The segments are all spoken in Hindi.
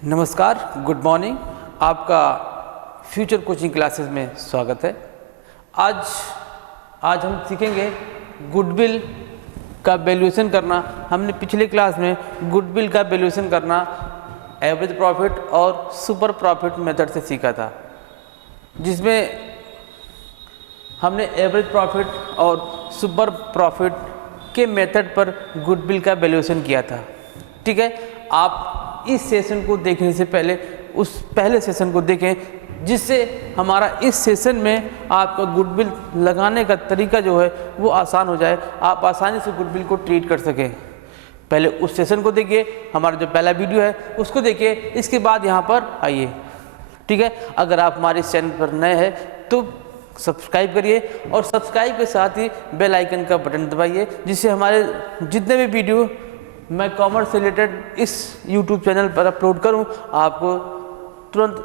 नमस्कार, गुड मॉर्निंग। आपका फ्यूचर कोचिंग क्लासेस में स्वागत है। आज हम सीखेंगे गुडविल का वैल्यूएशन करना। हमने पिछले क्लास में गुडविल का वैल्यूएशन करना एवरेज प्रॉफिट और सुपर प्रॉफिट मेथड से सीखा था, जिसमें हमने एवरेज प्रॉफिट और सुपर प्रॉफिट के मेथड पर गुडविल का वैल्यूएशन किया था। ठीक है, आप इस सेशन को देखने से पहले उस पहले सेशन को देखें, जिससे हमारा इस सेशन में आपका गुडविल लगाने का तरीका जो है वो आसान हो जाए, आप आसानी से गुडविल को ट्रीट कर सकें। पहले उस सेशन को देखिए, हमारा जो पहला वीडियो है उसको देखिए, इसके बाद यहाँ पर आइए। ठीक है, अगर आप हमारे इस चैनल पर नए हैं तो सब्सक्राइब करिए और सब्सक्राइब के साथ ही बेल आइकन का बटन दबाइए, जिससे हमारे जितने भी वीडियो मैं कॉमर्स से रिलेटेड इस YouTube चैनल पर अपलोड करूं आपको तुरंत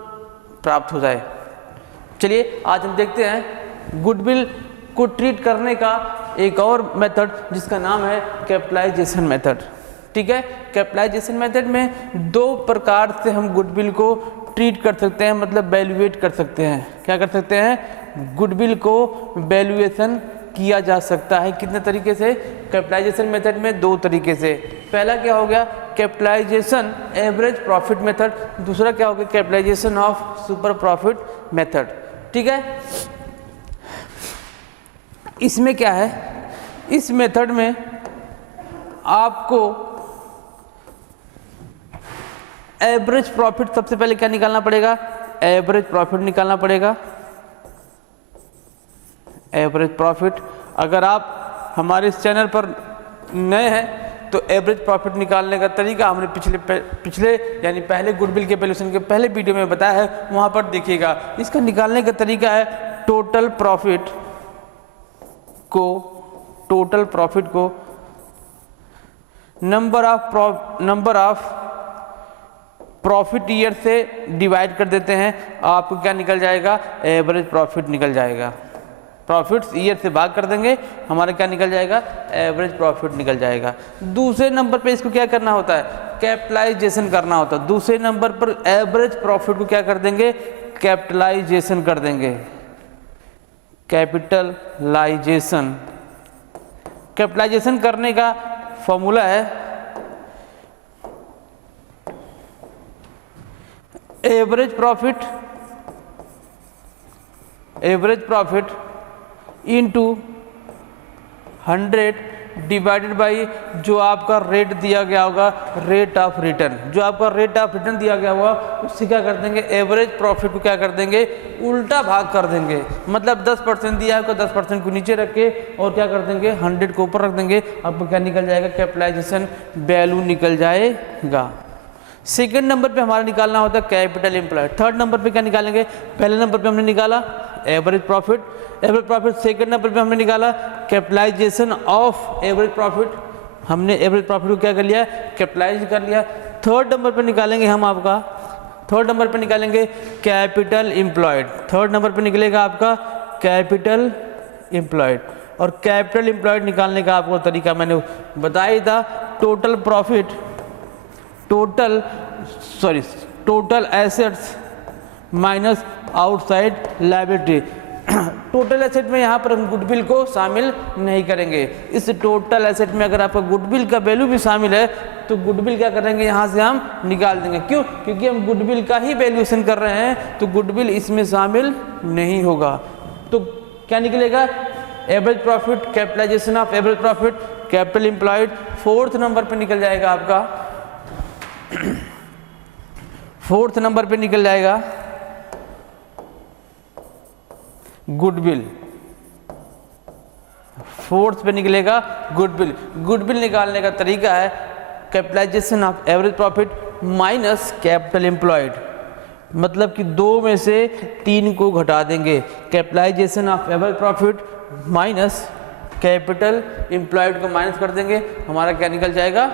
प्राप्त हो जाए। चलिए आज हम देखते हैं गुडविल को ट्रीट करने का एक और मेथड, जिसका नाम है कैपिटलाइजेशन मेथड। ठीक है, कैपिटलाइजेशन मेथड में दो प्रकार से हम गुडविल को ट्रीट कर सकते हैं, मतलब वैल्यूएट कर सकते हैं। क्या कर सकते हैं? गुडविल को वैल्यूएशन किया जा सकता है। कितने तरीके से? कैपिटलाइजेशन मेथड में दो तरीके से। पहला क्या हो गया? Capitalisation average profit method. दूसरा क्या हो गया? Capitalisation of super profit method. ठीक है, इसमें क्या है? इस मेथड में आपको एवरेज प्रॉफिट सबसे पहले क्या निकालना पड़ेगा? एवरेज प्रॉफिट निकालना पड़ेगा। एवरेज प्रॉफिट, अगर आप हमारे इस चैनल पर नए हैं तो एवरेज प्रॉफिट निकालने का तरीका हमने पिछले यानी पहले गुडविल के वैल्यूएशन के पहले वीडियो में बताया है, वहां पर देखिएगा। इसका निकालने का तरीका है टोटल प्रॉफिट को नंबर ऑफ प्रॉफिट ईयर से डिवाइड कर देते हैं, आपको क्या निकल जाएगा? एवरेज प्रॉफिट निकल जाएगा। प्रॉफिट्स ईयर से भाग कर देंगे, हमारा क्या निकल जाएगा? एवरेज प्रॉफिट निकल जाएगा। दूसरे नंबर पे इसको क्या करना होता है? कैपिटलाइजेशन करना होता है। दूसरे नंबर पर एवरेज प्रॉफिट को क्या कर देंगे? कैपिटलाइजेशन कर देंगे। कैपिटलाइजेशन करने का फॉर्मूला है average profit into 100 divided by जो आपका रेट दिया गया होगा, रेट ऑफ रिटर्न। जो आपका रेट ऑफ रिटर्न दिया गया होगा उससे क्या कर देंगे? एवरेज प्रॉफिट को क्या कर देंगे? उल्टा भाग कर देंगे। मतलब 10% दिया है, 10% को नीचे रख के और क्या कर देंगे? 100 को ऊपर रख देंगे। आपको क्या निकल जाएगा? कैपिटलाइजेशन वैल्यू निकल जाएगा। सेकेंड नंबर पे हमारा निकालना होता है कैपिटल एम्प्लॉयड। थर्ड नंबर पे क्या निकालेंगे? पहले नंबर पे हमने निकाला एवरेज प्रॉफिट। सेकेंड नंबर पे हमने निकाला कैपिटलाइजेशन ऑफ एवरेज प्रॉफिट। हमने एवरेज प्रॉफिट को क्या कर लिया? कैपिटलाइज कर लिया। थर्ड नंबर पे निकालेंगे हम आपका कैपिटल एम्प्लॉयड। थर्ड नंबर पे निकलेगा आपका कैपिटल एम्प्लॉयड। और कैपिटल एम्प्लॉयड निकालने का आपको तरीका मैंने बताया था। Total assets minus outside liability. Total asset में यहाँ पर हम गुडविल को शामिल नहीं करेंगे। इस टोटल एसेट में अगर आपका गुडविल का वैल्यू भी शामिल है तो गुडविल क्या करेंगे? यहाँ से हम निकाल देंगे। क्यों? क्योंकि हम गुडविल का ही वैल्यूएशन कर रहे हैं, तो गुडविल इसमें शामिल नहीं होगा। तो क्या निकलेगा? Average profit, capitalisation of average profit, capital employed. Fourth number पे निकल जाएगा आपका गुडविल। फोर्थ पे निकलेगा गुडविल। गुडविल निकालने का तरीका है capitalisation of average profit minus capital employed. मतलब कि 2 में से 3 को घटा देंगे। Capitalisation of average profit minus capital employed को माइनस कर देंगे, हमारा क्या निकल जाएगा?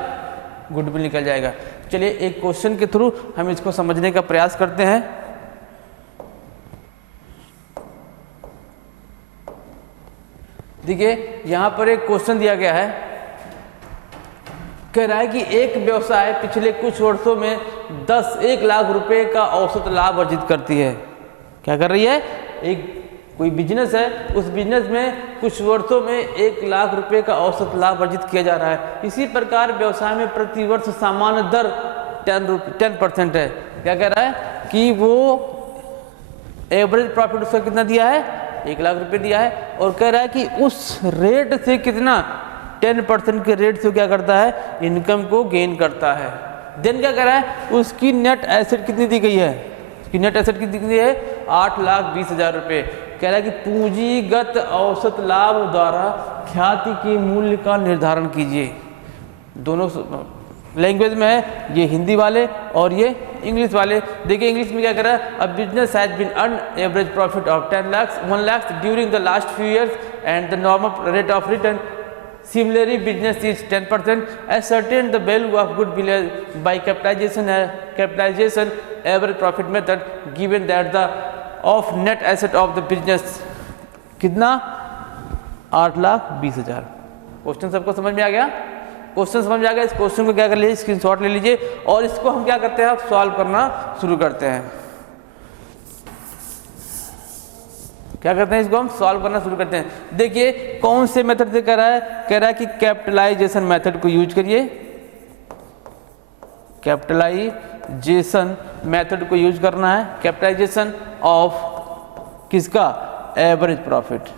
गुडविल निकल जाएगा। चलिए एक क्वेश्चन के थ्रू हम इसको समझने का प्रयास करते हैं। देखिए यहाँ पर एक क्वेश्चन दिया गया है, कह रहा है कि एक व्यवसाय पिछले कुछ वर्षों में 1 लाख रुपए का औसत लाभ अर्जित करती है। क्या कर रही है? एक कोई बिजनेस है, उस बिजनेस में कुछ वर्षों में 1 लाख रुपए का औसत लाभ अर्जित किया जा रहा है। इसी प्रकार व्यवसाय में प्रति वर्ष सामान्य दर 10% है। क्या कह रहा है कि वो एवरेज प्रॉफिट उसका कितना दिया है? 1 लाख रुपए दिया है, और कह रहा है कि उस रेट से कितना 10% के रेट से क्या करता है? इनकम को गेन करता है। देन क्या कह रहा है? उसकी नेट एसेट कितनी दी गई है? उसकी नेट एसेट कितनी दी गई है? 8,20,000 रुपये। कह रहा है कि पूंजीगत औसत लाभ द्वारा ख्याति के मूल्य का निर्धारण कीजिए। दोनों लैंग्वेज में है, ये हिंदी वाले और ये इंग्लिश वाले। देखिए इंग्लिश में क्या कर रहा है? A business has been earn average profit of 1 lakh during the last few years and the normal rate of return similarly business is 10%. Ascertain the value of goodwill by capitalization average profit method given that the of net asset of the business कितना? 8,20,000। क्वेश्चन सबको समझ में आ गया? क्वेश्चन समझ में आ गया? इस क्वेश्चन को क्या कर लीजिए, स्क्रीनशॉट ले लीजिए, और इसको हम क्या करते हैं? अब सॉल्व करना शुरू करते हैं। क्या करते हैं? इसको हम सॉल्व करना शुरू करते हैं। देखिए कौन से मेथड से कर रहा है? कह रहा है कि कैपिटलाइजेशन मेथड को यूज करिए। कैपिटलाइजेशन मेथड को यूज करना है। कैपिटलाइजेशन ऑफ किसका? Average profit.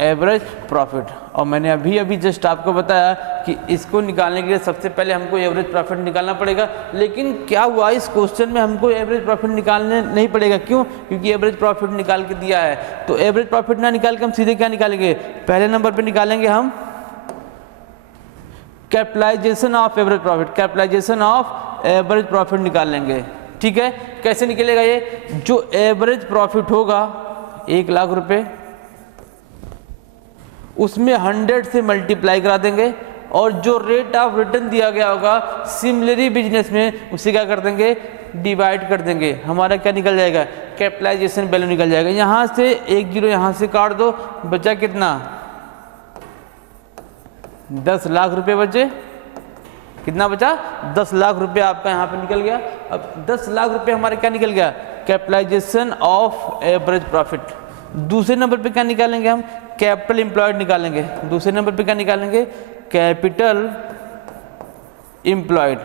Average profit. और मैंने अभी जस्ट आपको बताया कि इसको निकालने के लिए सबसे पहले हमको एवरेज प्रॉफिट निकालना पड़ेगा। लेकिन क्या हुआ, इस क्वेश्चन में हमको एवरेज प्रॉफिट निकालने नहीं पड़ेगा। क्यों? क्योंकि एवरेज प्रॉफिट निकाल के दिया है। तो एवरेज प्रॉफिट ना निकाल के हम सीधे क्या निकालेंगे? पहले नंबर पे निकालेंगे हम capitalisation of average profit. Capitalisation of average profit निकाल लेंगे। ठीक है, कैसे निकलेगा ये? जो एवरेज प्रॉफिट होगा 1 लाख रुपए, उसमें 100 से मल्टीप्लाई करा देंगे, और जो रेट ऑफ रिटर्न दिया गया होगा सिमिलरी बिजनेस में, उसे क्या कर देंगे? डिवाइड कर देंगे। हमारा क्या निकल जाएगा? कैपिटलाइजेशन वैल्यू निकल जाएगा। यहाँ से 1 0 यहाँ से काट दो, बचा कितना? 10 लाख रुपए बचे। कितना बचा? 10 लाख रुपए आपका यहाँ पे निकल गया। अब 10 लाख रुपए हमारा क्या निकल गया? Capitalisation of average profit. दूसरे नंबर पे क्या निकालेंगे हम? कैपिटल एम्प्लॉयड निकालेंगे। दूसरे नंबर पे क्या निकालेंगे? Capital employed.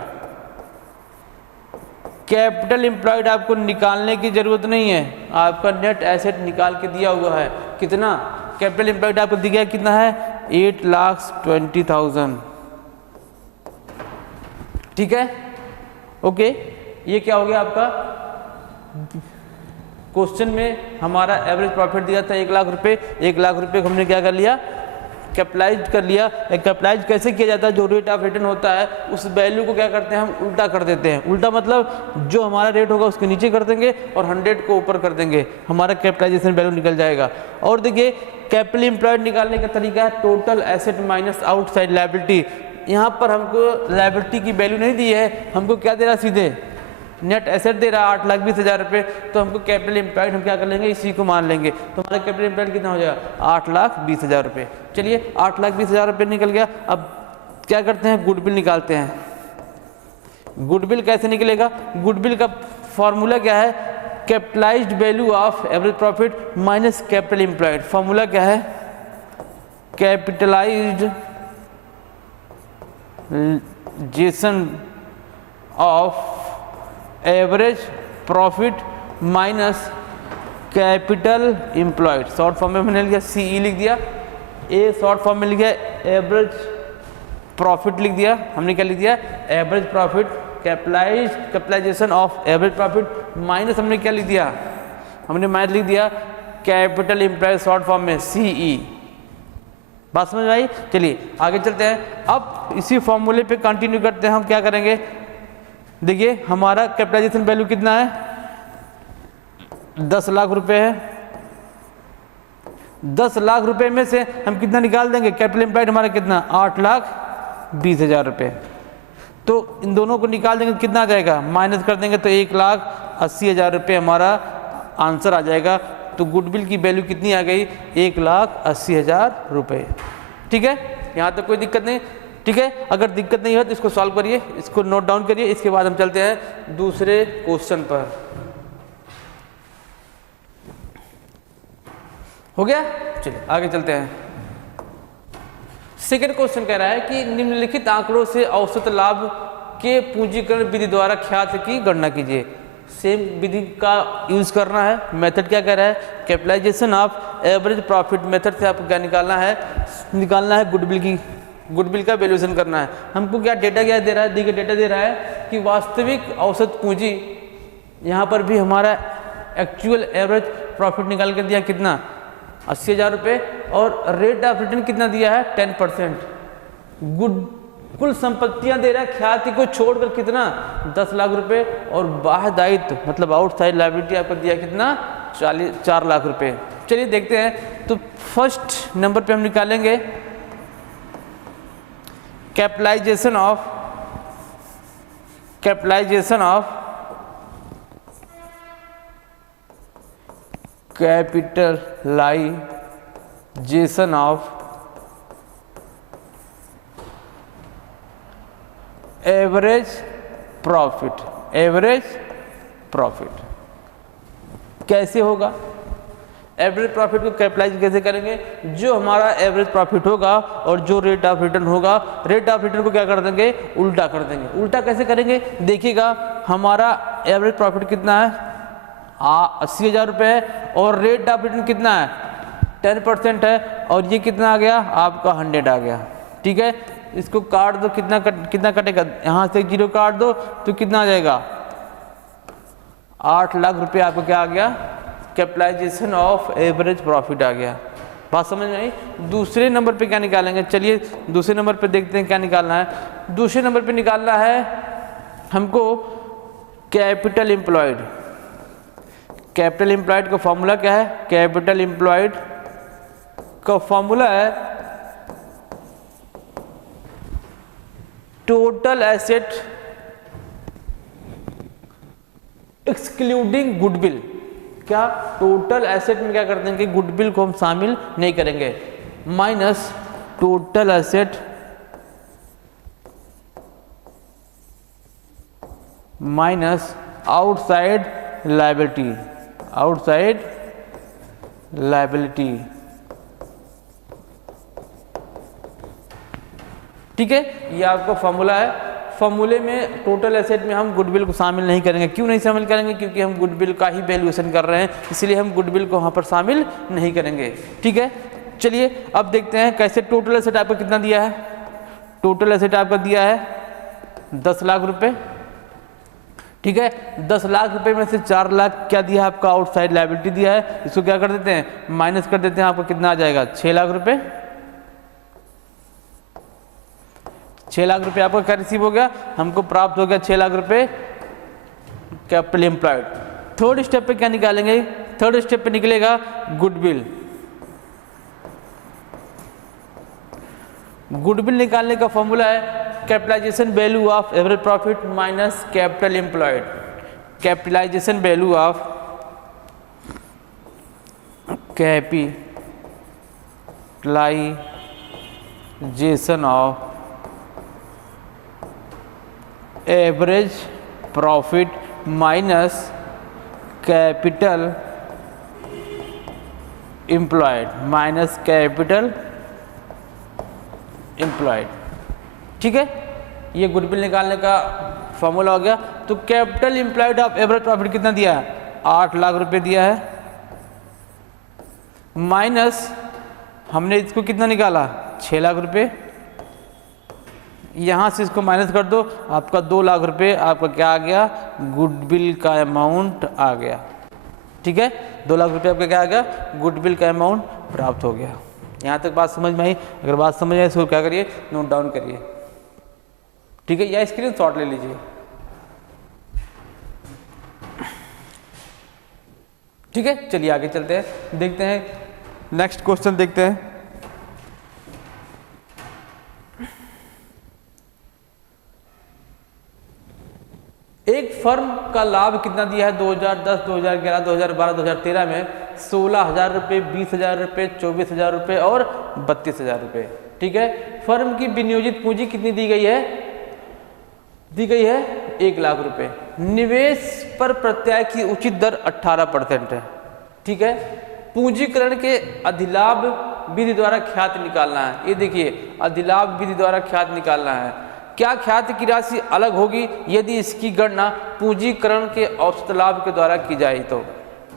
कैपिटल एम्प्लॉयड आपको निकालने की जरूरत नहीं है, आपका नेट एसेट निकाल के दिया हुआ है। कितना? कैपिटल एम्प्लॉयड आपको दिया कितना है? 8,20,000। ठीक है, ओके। ये क्या हो गया आपका? क्वेश्चन में हमारा एवरेज प्रॉफिट दिया था 1 लाख रुपए। 1 लाख रुपए को हमने क्या कर लिया? कैपिटलाइज कर लिया। कैपिटलाइज कैसे किया जाता है? जो रेट ऑफ रिटर्न होता है उस वैल्यू को क्या करते हैं? हम उल्टा कर देते हैं। उल्टा मतलब जो हमारा रेट होगा उसके नीचे कर देंगे और 100 को ऊपर कर देंगे, हमारा कैपिटलाइजेशन वैल्यू निकल जाएगा। और देखिए कैपिटल एम्प्लॉयड निकालने का तरीका है total asset minus outside liability. यहाँ पर हमको लायबिलिटी की वैल्यू नहीं दी है, हमको क्या दे रहा? सीधे नेट एसेट दे रहा 8,20,000 रुपये। तो हमको कैपिटल एम्प्लॉयड हम क्या कर लेंगे? इसी को मान लेंगे। तो हमारा कैपिटल एम्प्लॉयड कितना हो जाएगा? 8,20,000 रुपये। चलिए 8,20,000 रुपये निकल गया। अब क्या करते हैं? गुडविल निकालते हैं। गुडविल कैसे निकलेगा? गुडविल का फॉर्मूला क्या है? Capitalised value of average profit minus capital employed. Formula क्या है? Capitalised Jason of average profit minus capital employed. Short form में मैंने लिखा CE लिख दिया, ए शॉर्ट फॉर्म में लिखा एवरेज प्रॉफिट लिख दिया। हमने क्या लिख दिया? Average profit. Capitalisation of average profit minus हमने क्या लिख दिया? हमने माइनस लिख दिया कैपिटल एम्प्लॉयड शॉर्ट फॉर्म में CE। बात समझ में आई? चलिए आगे चलते हैं। अब इसी फॉर्मूले पे कंटिन्यू करते हैं। हम क्या करेंगे? देखिए हमारा कैपिटलाइजेशन वैल्यू कितना है? 10 लाख रुपए है। 10 लाख रुपए में से हम कितना निकाल देंगे? कैपिटल एम्प्लॉयड हमारा कितना? 8,20,000 रुपये। तो इन दोनों को निकाल देंगे, कितना आ जाएगा? माइनस कर देंगे तो 1,80,000 रुपये हमारा आंसर आ जाएगा। तो गुडविल की वैल्यू कितनी आ गई? 1,80,000 रुपये। ठीक है, यहाँ तक कोई दिक्कत नहीं। ठीक है, अगर दिक्कत नहीं हो तो इसको सॉल्व करिए, इसको नोट डाउन करिए। इसके बाद हम चलते हैं दूसरे क्वेश्चन पर। हो गया, चलिए आगे चलते हैं। सेकंड क्वेश्चन कह रहा है कि निम्नलिखित आंकड़ों से औसत लाभ के पूंजीकरण विधि द्वारा ख्यात की गणना कीजिए। सेम विधि का यूज करना है। मेथड क्या कह रहा है, capitalisation of average profit method से आपको क्या निकालना है गुडविल का वैल्यूएशन करना है। हमको क्या डेटा क्या दे रहा है, देखिए डेटा दे रहा है कि वास्तविक औसत पूंजी, यहाँ पर भी हमारा एक्चुअल एवरेज प्रॉफिट निकाल कर दिया कितना 80,000 रुपये, और रेट ऑफ रिटर्न कितना दिया है 10%। कुल संपत्तियां दे रहा है ख्याति को छोड़कर कितना 10 लाख रुपए, और बाह्य दायित्व मतलब आउटसाइड लायबिलिटी आपको दिया कितना 4 लाख रुपए। चलिए देखते हैं। तो फर्स्ट नंबर पे हम निकालेंगे capitalisation of capitalisation of average profit कैसे होगा? एवरेज प्रॉफिट को कैपिटलाइज कैसे करेंगे? जो हमारा एवरेज प्रॉफिट होगा और जो रेट ऑफ रिटर्न होगा, रेट ऑफ रिटर्न को क्या कर देंगे, उल्टा कर देंगे। उल्टा कैसे करेंगे? देखिएगा, हमारा एवरेज प्रॉफिट कितना है 80,000 रुपये है, और रेट ऑफ रिटर्न कितना है 10% है, और ये कितना आ गया आपका 100 आ गया। ठीक है, इसको काट दो, कितना कटेगा, यहाँ से 0 काट दो तो कितना आ जाएगा 8 लाख रुपये आपको क्या आ गया, कैपिटलाइजेशन ऑफ एवरेज प्रॉफिट आ गया। बात समझ में आई? दूसरे नंबर पे क्या निकालेंगे? चलिए दूसरे नंबर पे देखते हैं क्या निकालना है। दूसरे नंबर पे निकालना है हमको कैपिटल एम्प्लॉयड। कैपिटल एम्प्लॉयड का फॉर्मूला क्या है? कैपिटल एम्प्लॉयड का फॉर्मूला है टोटल एसेट एक्सक्लूडिंग गुडविल। क्या टोटल एसेट में क्या कर देंगे, गुडविल को हम शामिल नहीं करेंगे, minus total asset minus outside liability. ठीक है, ये आपका फॉर्मूला है। फॉर्मूले में टोटल एसेट में हम गुडविल को शामिल नहीं करेंगे। क्यों नहीं शामिल करेंगे? क्योंकि हम गुडविल का ही वैल्यूएशन कर रहे हैं, इसलिए हम गुडविल को वहाँ पर शामिल नहीं करेंगे। ठीक है, चलिए अब देखते हैं कैसे। टोटल एसेट आपको कितना दिया है? टोटल एसेट आपका दिया है 10 लाख रुपए। ठीक है, 10 लाख रुपए में से 4 लाख क्या दिया है आपका, आउटसाइड लायबिलिटी दिया है। इसको क्या कर देते हैं, माइनस कर देते हैं। आपको कितना आ जाएगा 6 लाख रुपए। 6 लाख रुपए आपका क्या रिसीव हो गया, हमको प्राप्त हो गया 6 लाख रुपए कैपिटल एम्प्लॉयड। थर्ड स्टेप पे क्या निकालेंगे? थर्ड स्टेप पे निकलेगा गुडविल। गुडविल निकालने का फॉर्मूला है capitalisation value of average profit minus capital employed. Capitalisation value of capitalisation of average profit minus capital employed. ठीक है, ये गुडविल निकालने का फॉर्मूला हो गया। तो capital employed of average profit कितना दिया है, 8 लाख रुपए दिया है, माइनस हमने इसको कितना निकाला 6 लाख रुपए। यहाँ से इसको माइनस कर दो, आपका 2 लाख रुपए आपका क्या आ गया, गुडविल का अमाउंट आ गया। ठीक है, 2 लाख रुपए आपका क्या आ गया, गुडविल का अमाउंट प्राप्त हो गया। यहाँ तक बात समझ में आई? अगर बात समझ आए तो क्या करिए, नोट डाउन करिए। ठीक है, या स्क्रीनशॉट ले लीजिए। ठीक है, चलिए आगे चलते हैं, देखते हैं नेक्स्ट क्वेश्चन देखते हैं। एक फर्म का लाभ कितना दिया है 2010, 2011, 2012, 2013 में 16,000 रुपये, 20,000 रुपये, 24,000 रुपये और 32,000 रुपये। ठीक है। फर्म की विनियोजित पूंजी कितनी दी गई है? दी गई है 1 लाख रुपए। निवेश पर प्रत्याय की उचित दर 18% है, ठीक है। पूंजीकरण के अधिलाभ विधि द्वारा ख्याति निकालना है। ये देखिए, अधिलाभ विधि द्वारा ख्याति निकालना है। क्या ख्याति की राशि अलग होगी यदि इसकी गणना पूंजीकरण के औसत लाभ के द्वारा की जाए? तो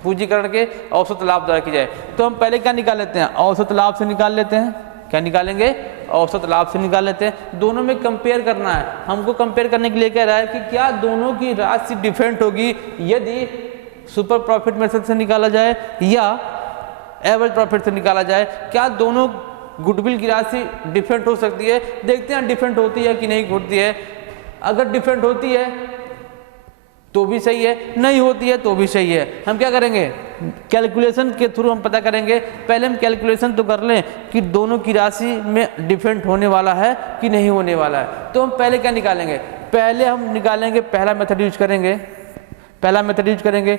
पूंजीकरण के औसत लाभ द्वारा की जाए तो हम पहले क्या निकाल लेते हैं? औसत लाभ से निकाल लेते हैं। क्या निकालेंगे? औसत लाभ से निकाल लेते हैं। दोनों में कंपेयर करना है हमको। कंपेयर करने के लिए कह रहा है कि क्या दोनों की राशि डिफरेंट होगी यदि सुपर प्रॉफिट मेथड से निकाला जाए या एवरेज प्रॉफिट से निकाला जाए। क्या दोनों गुडविल की राशि डिफरेंट हो सकती है? देखते हैं डिफरेंट होती है कि नहीं होती है। अगर डिफरेंट होती है तो भी सही है, नहीं होती है तो भी सही है। हम क्या करेंगे? कैलकुलेशन के थ्रू हम पता करेंगे। पहले हम कैलकुलेशन तो कर लें कि दोनों की राशि में डिफरेंट होने वाला है कि नहीं होने वाला है। तो हम पहले क्या निकालेंगे? पहले हम निकालेंगे, पहला मेथड यूज करेंगे। पहला मेथड यूज करेंगे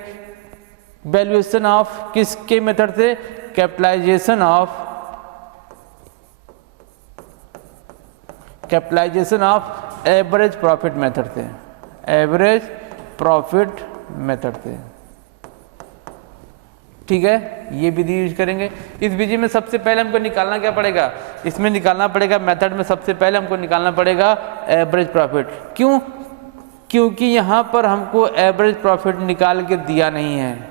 वैल्यूएशन ऑफ किसके मेथड से? Capitalisation of average profit method से। एवरेज प्रॉफिट मेथड से, ठीक है। ये विधि यूज करेंगे। इस विधि में सबसे पहले हमको निकालना क्या पड़ेगा? इसमें निकालना पड़ेगा, मेथड में सबसे पहले हमको निकालना पड़ेगा एवरेज प्रॉफिट। क्यों? क्योंकि यहाँ पर हमको एवरेज प्रॉफिट निकाल के दिया नहीं है।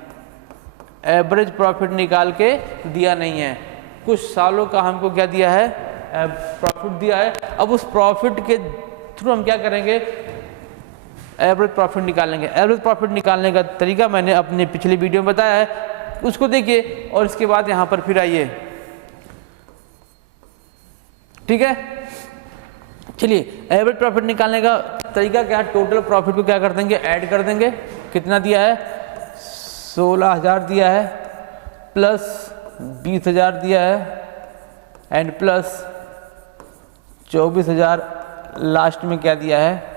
एवरेज प्रॉफिट निकाल के दिया नहीं है। कुछ सालों का हमको क्या दिया है? प्रॉफिट दिया है। अब उस प्रॉफिट के थ्रू हम क्या करेंगे? एवरेज प्रॉफिट निकालेंगे। एवरेज प्रॉफिट निकालने का तरीका मैंने अपने पिछले वीडियो में बताया है, उसको देखिए और इसके बाद यहाँ पर फिर आइए, ठीक है। चलिए, एवरेज प्रॉफिट निकालने का तरीका क्या है? टोटल प्रॉफिट को क्या कर देंगे? ऐड कर देंगे। कितना दिया है? 16,000 दिया है, प्लस 20,000 दिया है, एंड प्लस 24,000, लास्ट में क्या दिया है?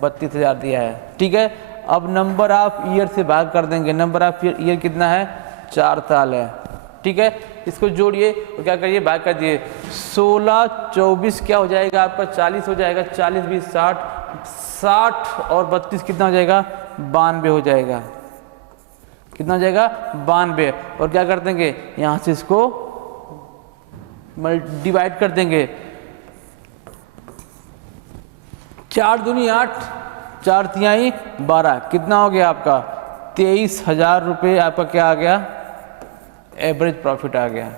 32,000 दिया है, ठीक है। अब नंबर ऑफ ईयर से भाग कर देंगे। नंबर ऑफ ईयर कितना है? 4 साल है, ठीक है। इसको जोड़िए और क्या करिए? भाग कर दिए। 16, 24 क्या हो जाएगा आपका? 40 हो जाएगा। 40, 20, 60, 60 और 32 कितना हो जाएगा? 92 हो जाएगा। कितना हो जाएगा? 92। और क्या कर देंगे? यहाँ से इसको डिवाइड कर देंगे। 4 दूनी 8, 4 तिहाई 12, कितना हो गया आपका? 23,000 रुपये आपका क्या आ गया? एवरेज प्रॉफिट आ गया।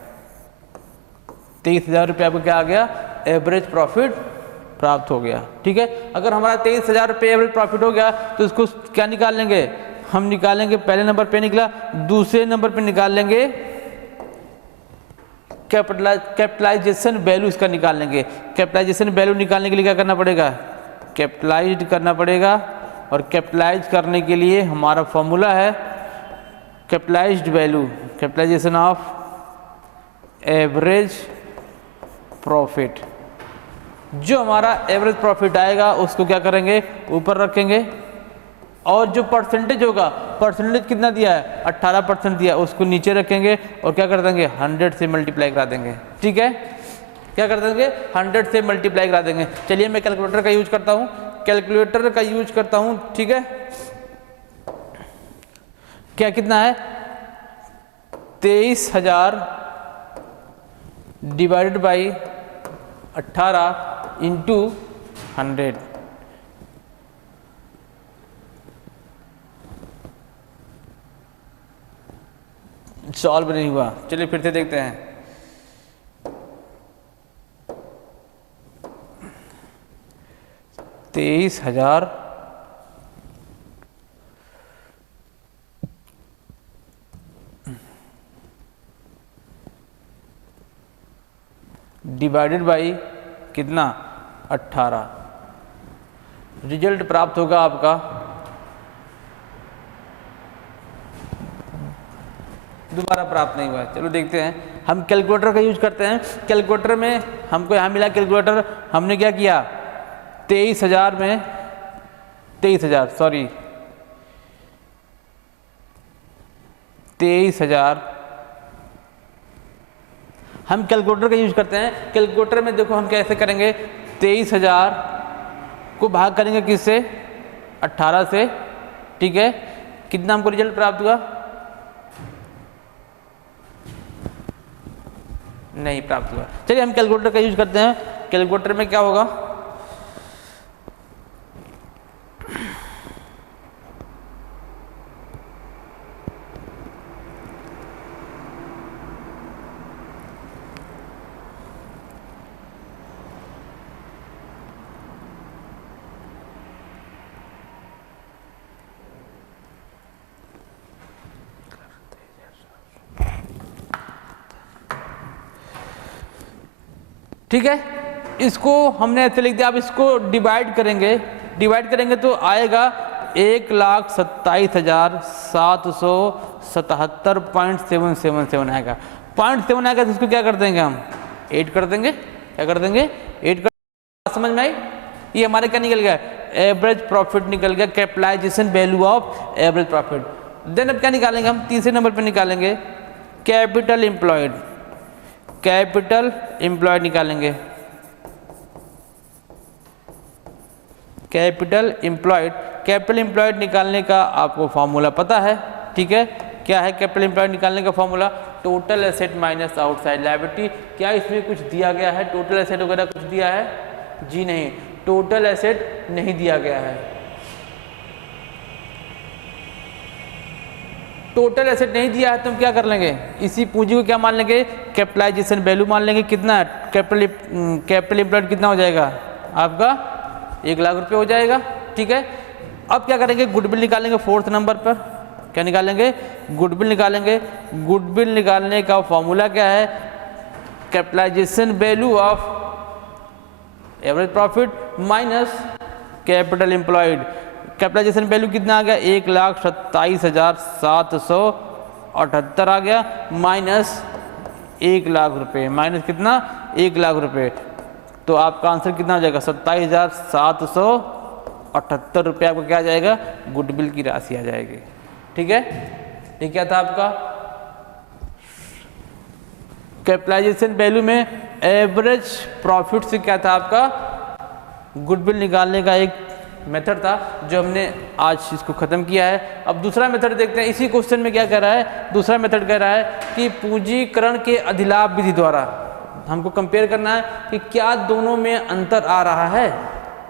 23,000 रुपये आपका क्या आ गया? एवरेज प्रॉफिट प्राप्त हो गया, ठीक है। अगर हमारा 23,000 रुपये एवरेज प्रॉफिट हो गया तो इसको क्या निकाल लेंगे? हम निकालेंगे, पहले नंबर पे निकला, दूसरे नंबर पे निकाल लेंगे कैपिटलाइजेशन वैल्यू इसका निकाल लेंगे। कैपिटलाइजेशन वैल्यू निकालने के लिए क्या करना पड़ेगा? कैपिटलाइज्ड करना पड़ेगा। और कैपिटलाइज करने के लिए हमारा फॉर्मूला है capitalised value, capitalisation of average profit. जो हमारा एवरेज प्रॉफिट आएगा उसको क्या करेंगे? ऊपर रखेंगे। और जो परसेंटेज होगा, परसेंटेज कितना दिया है? 18% दिया, उसको नीचे रखेंगे और क्या कर देंगे? 100 से मल्टीप्लाई करा देंगे, ठीक है। क्या कर देंगे? 100 से मल्टीप्लाई करा देंगे। चलिए मैं कैलकुलेटर का यूज करता हूँ, कैलकुलेटर का यूज करता हूँ, ठीक है। क्या कितना है? 23,000 डिवाइडेड बाई 18 इंटू 100। सॉल्व नहीं हुआ। चलिए फिर से देखते हैं। 23,000 डिवाइडेड बाई कितना? 18। रिजल्ट प्राप्त होगा आपका दोबारा प्राप्त नहीं हुआ है। चलो देखते हैं, हम कैलकुलेटर का यूज करते हैं। कैलकुलेटर में हमको यहाँ मिला कैलकुलेटर, हमने क्या किया? 23,000 में 23,000 सॉरी 23,000 हम कैलकुलेटर का यूज करते हैं। कैलकुलेटर में देखो हम कैसे करेंगे, 23,000 को भाग करेंगे किससे, 18 से, ठीक है। कितना हमको रिजल्ट प्राप्त हुआ, नहीं प्राप्त हुआ। चलिए हम कैलकुलेटर का यूज करते हैं। कैलकुलेटर में क्या होगा, ठीक है। इसको हमने ऐसे लिख दिया। अब इसको डिवाइड करेंगे तो आएगा 1,27,777.777 आएगा। 0.7 आएगा तो इसको क्या कर देंगे हम, 8 कर देंगे। क्या कर देंगे, 8 कर। समझ में आई? ये हमारे क्या निकल गया, एवरेज प्रॉफिट निकल गया, capitalisation value of average profit. Then अब क्या निकालेंगे हम, तीसरे नंबर पे निकालेंगे कैपिटल एम्प्लॉयड निकालेंगे। कैपिटल एम्प्लॉयड निकालने का आपको फॉर्मूला पता है, ठीक है। क्या है कैपिटल एम्प्लॉयड निकालने का formula, total asset minus outside liability. क्या इसमें कुछ दिया गया है, टोटल एसेट वगैरह कुछ दिया है? जी नहीं, टोटल एसेट नहीं दिया गया है। टोटल एसेट नहीं दिया है तो हम क्या कर लेंगे, इसी पूंजी को क्या मान लेंगे, कैपिटलाइजेशन वैल्यू मान लेंगे। कितना है कैपिटल एम्प्लॉयड कितना हो जाएगा आपका, 1 लाख रुपये हो जाएगा, ठीक है। अब क्या करेंगे, गुडविल निकालेंगे। फोर्थ नंबर पर क्या निकालेंगे, गुडविल निकालेंगे। गुडविल निकालने का फॉर्मूला क्या है, capitalisation value of average profit minus capital employed. Capitalisation value कितना आ गया, 1,27,778 आ गया, माइनस 1 लाख रुपये, माइनस कितना, 1 लाख रुपये। तो आपका आंसर कितना हो जाएगा, 27,778 रुपये आपका क्या आ जाएगा, गुडविल की राशि आ जाएगी, ठीक है। ये क्या था आपका कैपिटलाइजेशन वैल्यू में एवरेज प्रॉफिट से क्या था आपका गुडविल निकालने का एक मेथड था, जो हमने आज इसको ख़त्म किया है। अब दूसरा मेथड देखते हैं। इसी क्वेश्चन में क्या कह रहा है, दूसरा मेथड कह रहा है कि पूंजीकरण के अधिलाभ विधि द्वारा हमको कंपेयर करना है कि क्या दोनों में अंतर आ रहा है,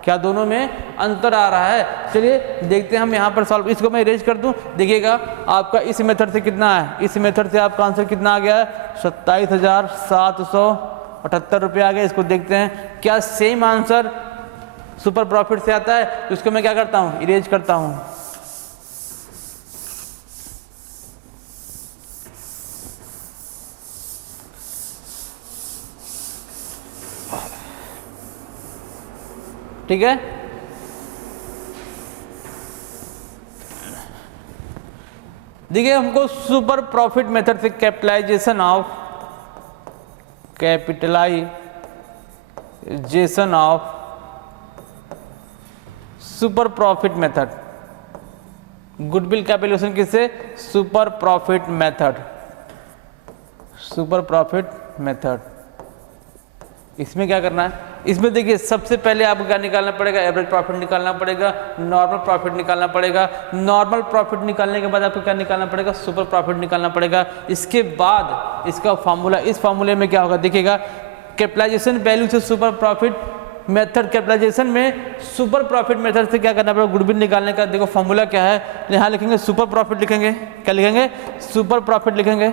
क्या दोनों में अंतर आ रहा है। चलिए देखते हैं हम यहाँ पर सॉल्व। इसको मैं इरेज कर दूँ, देखिएगा आपका इस मेथड से कितना है, इस मेथड से आपका आंसर कितना आ गया है, 27,778 रुपये आ गया। इसको देखते हैं क्या सेम आंसर सुपर प्रॉफिट से आता है। तो इसको मैं क्या करता हूँ, इरेज करता हूँ। ठीक है, देखिए हमको सुपर प्रॉफिट मेथड से capitalisation of super profit method, goodwill का वैल्यूएशन किससे, सुपर प्रॉफिट मेथड। इसमें क्या करना है, इसमें देखिए सबसे पहले आपको क्या निकालना पड़ेगा, एवरेज प्रॉफिट निकालना पड़ेगा, नॉर्मल प्रॉफिट निकालना पड़ेगा। नॉर्मल प्रॉफिट निकालने के बाद आपको क्या निकालना पड़ेगा, सुपर प्रॉफिट निकालना पड़ेगा। इसके बाद इसका फॉर्मूला, इस फॉर्मूले में क्या होगा देखिएगा, कैपिटलाइजेशन वैल्यू से सुपर प्रॉफिट मेथड, कैपिटलाइजेशन में सुपर प्रॉफिट मेथड से क्या करना पड़ेगा, गुडविल निकालने का। देखो फॉर्मूला क्या है, यहाँ लिखेंगे सुपर प्रॉफिट, लिखेंगे क्या लिखेंगे, सुपर प्रॉफिट लिखेंगे।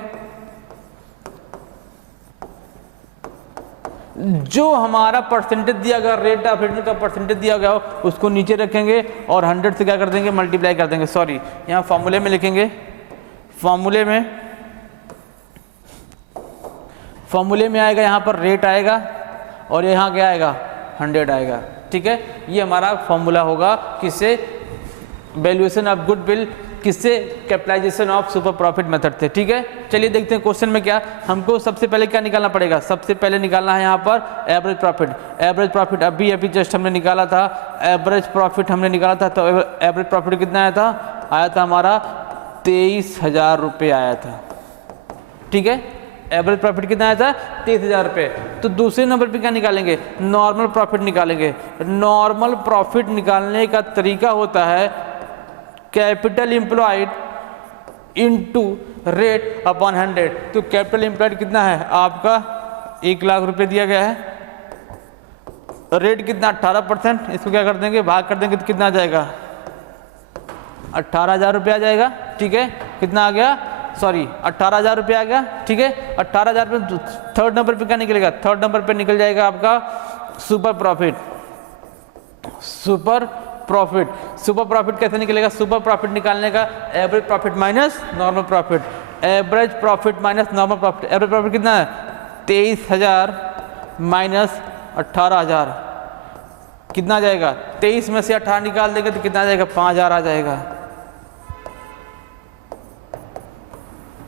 जो हमारा परसेंटेज दिया गया, रेट ऑफ रिटर्न का परसेंटेज दिया गया हो, उसको नीचे रखेंगे और 100 से क्या कर देंगे, मल्टीप्लाई कर देंगे। सॉरी, यहाँ फॉर्मूले में लिखेंगे, फॉर्मूले में आएगा, यहाँ पर रेट आएगा और यहाँ क्या आएगा, 100 आएगा, ठीक है। ये हमारा फॉर्मूला होगा किससे, वैल्यूएशन ऑफ गुडविल, किससे, capitalisation of super profit method से, ठीक है। चलिए देखते हैं क्वेश्चन में क्या, हमको सबसे पहले क्या निकालना पड़ेगा, सबसे पहले निकालना है यहाँ पर एवरेज प्रॉफिट। एवरेज प्रॉफिट अभी जस्ट हमने निकाला था, एवरेज प्रॉफिट हमने निकाला था, तो एवरेज प्रॉफिट कितना आया था हमारा 23,000 रुपये आया था, ठीक है। एवरेज प्रॉफिट कितना आया था 23,000 रुपये। तो दूसरे नंबर पे क्या निकालेंगे, नॉर्मल प्रॉफिट निकालेंगे। नॉर्मल प्रॉफिट निकालने का तरीका होता है capital employed into rate upon 100। तो कैपिटल एम्प्लॉयड कितना है आपका 1 लाख रुपए दिया गया है, रेट कितना 18%, इसको क्या कर देंगे भाग कर देंगे तो कितना आ जाएगा 18,000 रुपये आ जाएगा। ठीक है, कितना आ गया, सॉरी 18,000 रुपये आ गया। ठीक है, 18,000 रुपये। थर्ड नंबर पे क्या निकलेगा, थर्ड नंबर पे निकल जाएगा आपका super profit. Super profit, super profit कैसे निकलेगा, सुपर प्रॉफिट निकालने का average profit minus normal profit. Average profit minus normal profit, average profit कितना है 23,000 माइनस 18,000, कितना आ जाएगा 23 में से 18 निकाल देंगे तो कितना आ जाएगा 5,000 आ जाएगा।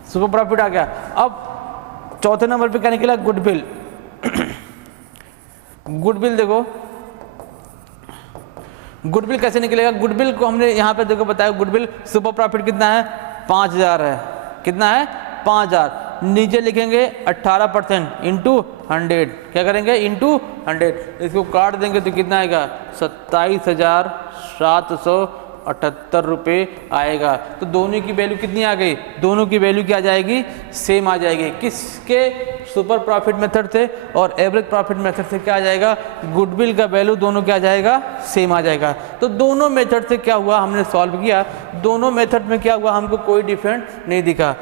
सुपर प्रॉफिट आ गया। अब चौथे नंबर पे क्या निकला, गुडविल। गुडविल देखो, गुडविल कैसे निकलेगा, गुडविल को हमने यहाँ पे देखो बताया, गुडविल सुपर प्रॉफिट कितना है 5,000 है, कितना है 5,000। नीचे लिखेंगे 18% इंटू 100, क्या करेंगे इंटू 100, इसको काट देंगे तो कितना आएगा 27,778 रुपये आएगा। तो दोनों की वैल्यू कितनी आ गई, दोनों की वैल्यू क्या आ जाएगी, सेम आ जाएगी। किसके, सुपर प्रॉफिट मेथड से और एवरेज प्रॉफिट मेथड से क्या आ जाएगा, गुडविल का वैल्यू दोनों क्या आ जाएगा, सेम आ जाएगा। तो दोनों मेथड से क्या हुआ, हमने सॉल्व किया, दोनों मेथड में क्या हुआ, हमको कोई डिफरेंट नहीं दिखा,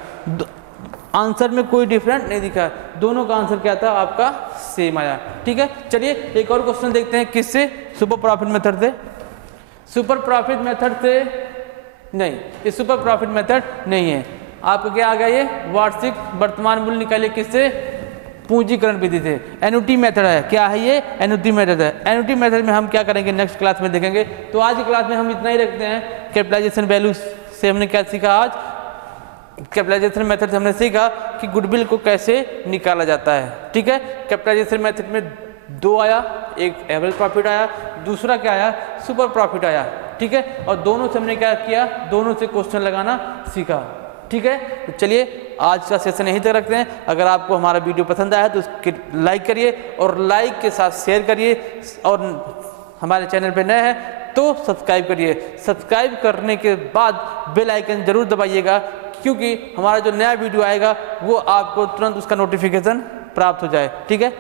आंसर में कोई डिफरेंट नहीं दिखा, दोनों का आंसर क्या था आपका सेम आया। ठीक है, चलिए एक और क्वेश्चन देखते हैं, किससे, सुपर प्रॉफिट मेथड से। सुपर प्रॉफिट मेथड से नहीं, ये सुपर प्रॉफिट मेथड नहीं है। आपको क्या आ गया, ये वार्षिक वर्तमान मूल्य निकालिए, किससे, पूंजीकरण विधि से। एन्युटी मेथड है, क्या है ये, एन्युटी मेथड है। एन्युटी मेथड में हम क्या करेंगे नेक्स्ट क्लास में देखेंगे। तो आज की क्लास में हम इतना ही रखते हैं। कैपिटलाइजेशन वैल्यू से हमने क्या सीखा आज, कैपिटलाइजेशन मेथड से हमने सीखा कि गुडविल को कैसे निकाला जाता है। ठीक है, कैपिटलाइजेशन मेथड में 2 आया, एक एवरेज प्रॉफिट आया, दूसरा क्या आया, सुपर प्रॉफिट आया। ठीक है, और दोनों से हमने क्या किया, दोनों से क्वेश्चन लगाना सीखा। ठीक है, तो चलिए आज का सेशन यहीं तक रखते हैं। अगर आपको हमारा वीडियो पसंद आया तो उसके लाइक करिए और लाइक के साथ शेयर करिए, और हमारे चैनल पे नए हैं तो सब्सक्राइब करिए। सब्सक्राइब करने के बाद बेल आइकन जरूर दबाइएगा, क्योंकि हमारा जो नया वीडियो आएगा वो आपको तुरंत उसका नोटिफिकेशन प्राप्त हो जाए। ठीक है।